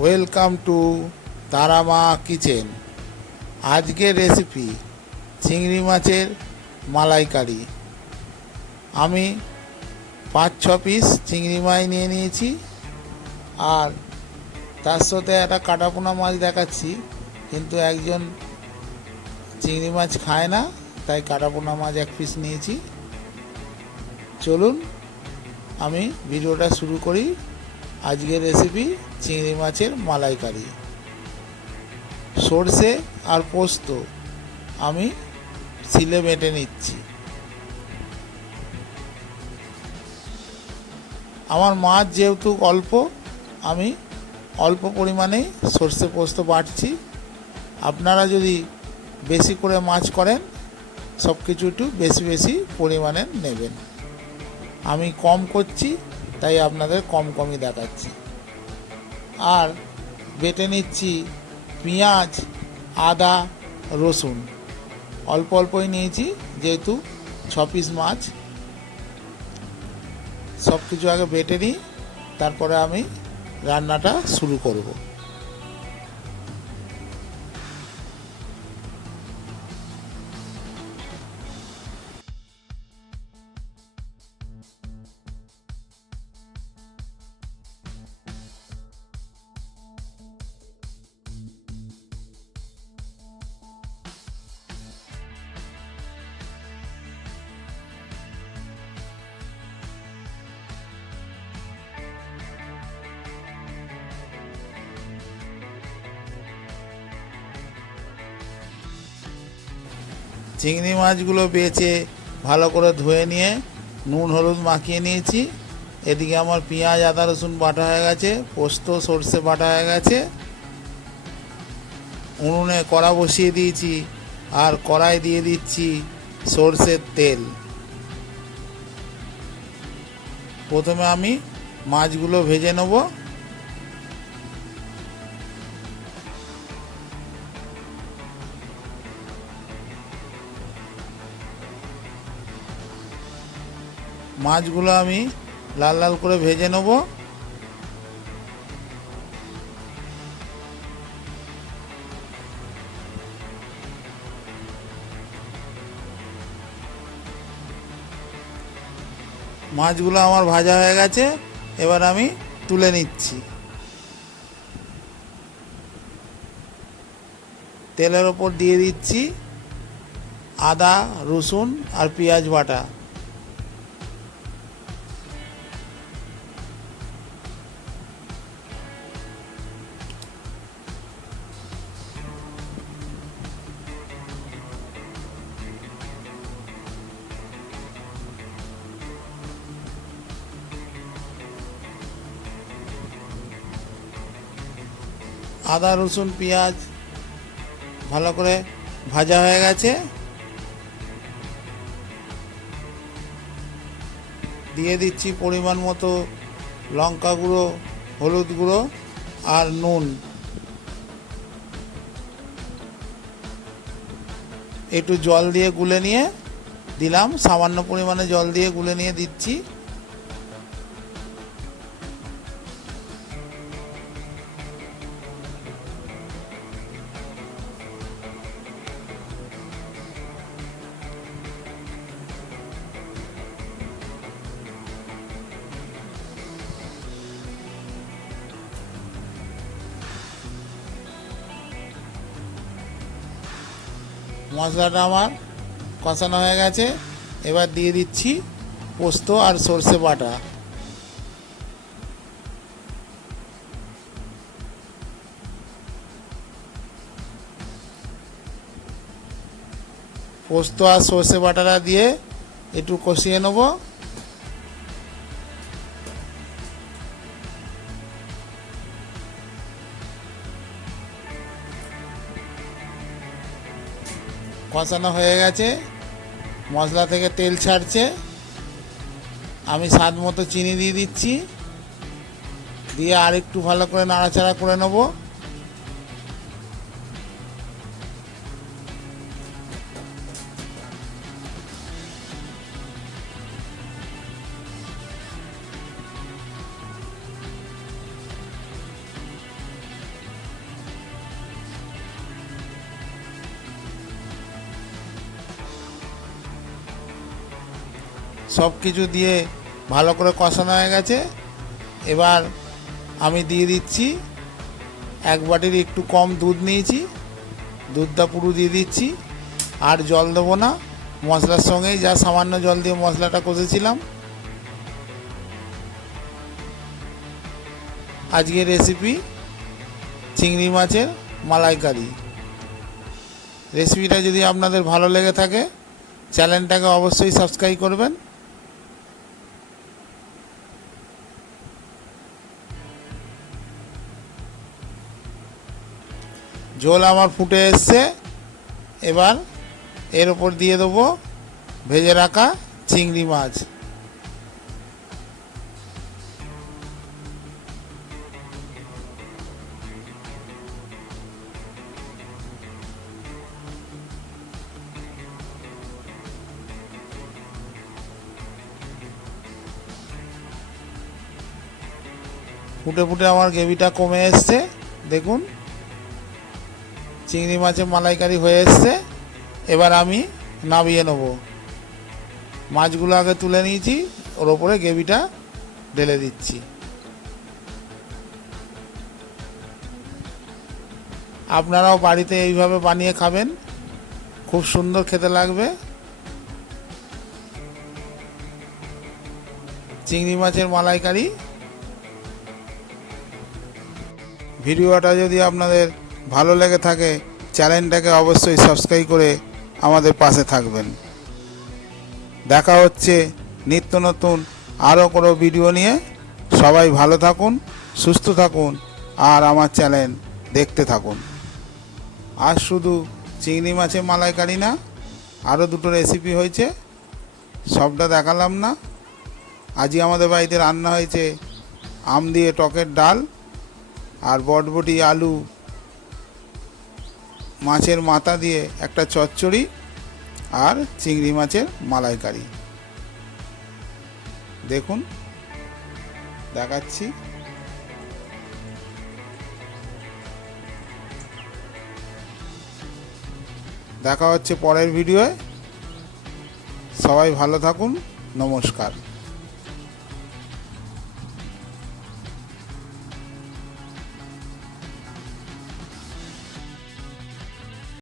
Welcome to Tara Maa kitchen. আজকের recipe চিংড়ি মাছের মালাইকারি। আমি 5-6 পিস চিংড়ি মাছ নিয়ে নিয়েছি, আর তার সাথে একটা কাটাপোনা মাছ দেখাচ্ছি, কিন্তু একজন চিংড়ি মাছ খায় না, তাই কাটাপোনা মাছ 1 পিস নিয়েছি। চলুন আমি ভিডিওটা শুরু করি। আজকের রেসিপি চিংড়ি মাছের মালাইকারি। সর্ষে আর পোস্ত আমি শিলে বেটে নিচ্ছি। আমার মাছ যেহেতু অল্প, আমি অল্প পরিমাণেই সর্ষে পোস্ত বাটছি। আপনারা যদি বেশি করে মাছ করেন, সব কিছু একটু বেশি বেশি পরিমাণে নেবেন। আমি কম করছি, তাই আপনাদের কম কমই দেখাচ্ছি। আর বেটে নিচ্ছি পেঁয়াজ, আদা, রসুন। অল্প অল্পই নিয়েছি, যেহেতু 6 পিস মাছ। সব কিছু আগে বেটে নিই, তারপরে আমি রান্নাটা শুরু করব। চিংড়ি মাছগুলো বেছে ভালো করে ধুয়ে নিয়ে নুন হলুদ মাখিয়ে নিয়েছি। এদিকে আমার পেঁয়াজ, আদা, রসুন বাটা হয়ে গেছে, পোস্ত সর্ষে বাটা হয়ে গেছে। উনুনে কড়া বসিয়ে দিয়েছি, আর কড়াই দিয়ে দিচ্ছি সর্ষের তেল। প্রথমে আমি মাছগুলো ভেজে নেব। মাছগুলো আমি লাল লাল করে ভেজে নেব। মাছগুলো আমার ভাজা হয়ে গেছে, এবার আমি তুলে নিচ্ছি। তেলের ওপর দিয়ে দিচ্ছি আদা, রসুন আর পেঁয়াজ বাটা। আদা, রসুন, পেঁয়াজ ভালো করে ভাজা হয়ে গেছে। দিয়ে দিচ্ছি পরিমাণ মতো লঙ্কা গুঁড়ো, হলুদ গুঁড়ো আর নুন। একটু জল দিয়ে গুলে নিয়ে দিলাম, সামান্য পরিমাণে জল দিয়ে গুলে নিয়ে দিচ্ছি। মশলাটা আমার কষানো হয়ে গেছে, এবার দিয়ে দিচ্ছি পোস্ত আর সর্ষে বাটা। পোস্ত আর সর্ষে বাটাটা দিয়ে একটু কষিয়ে নেব। কষানো হয়ে গেছে, মশলা থেকে তেল ছাড়ছে। আমি স্বাদ মতো চিনি দিয়ে দিচ্ছি, দিয়ে আর একটু ভালো করে নাড়াচাড়া করে নেব। সব কিছু দিয়ে ভালো করে কষানো হয়ে গেছে। এবার আমি দিয়ে দিচ্ছি 1 বাটির একটু কম দুধ নিয়েছি, দুধটা পুরো দিয়ে দিচ্ছি। আর জল দেবো না, মশলার সঙ্গেই যা সামান্য জল দিয়ে মশলাটা কষেছিলাম। আজকের রেসিপি চিংড়ি মাছের মালাইকারি। রেসিপিটা যদি আপনাদের ভালো লেগে থাকে চ্যানেলটাকে অবশ্যই সাবস্ক্রাইব করবেন। ঝোল আমার ফুটে এসছে। এবার এর ওপর দিয়ে দেবো ভেজে রাখা চিংড়ি মাছ। ফুটে ফুটে আমার গ্রেভিটা কমে এসছে, দেখুন চিংড়ি মাছের মালাইকারি হয়ে এসছে। এবার আমি নামিয়ে নেব। মাছগুলো আগে তুলে নিয়েছি, ওর ওপরে গ্রেভিটা ঢেলে দিচ্ছি। আপনারাও বাড়িতে এইভাবে বানিয়ে খাবেন, খুব সুন্দর খেতে লাগবে। চিংড়ি মাছের মালাইকারি। ভিডিওটা যদি আপনাদের ভালো লেগে থাকে চ্যানেলটাকে অবশ্যই সাবস্ক্রাইব করে আমাদের পাশে থাকবেন। দেখা হচ্ছে নিত্য নতুন আরও কোনো ভিডিও নিয়ে। সবাই ভালো থাকুন, সুস্থ থাকুন আর আমার চ্যানেল দেখতে থাকুন। আর শুধু চিংড়ি মাছের মালাইকারি না, আরও দুটো রেসিপি হয়েছে, সবটা দেখালাম না। আজকে আমাদের বাড়িতে রান্না হয়েছে আম দিয়ে টকের ডাল, আর বটবটি আলু মাছের মাথা দিয়ে একটা চচ্চড়ি, আর চিংড়ি মাছের মালাইকারি। দেখুন দেখাচ্ছি। দেখা হচ্ছে পরের ভিডিওয়। সবাই ভালো থাকুন, নমস্কার।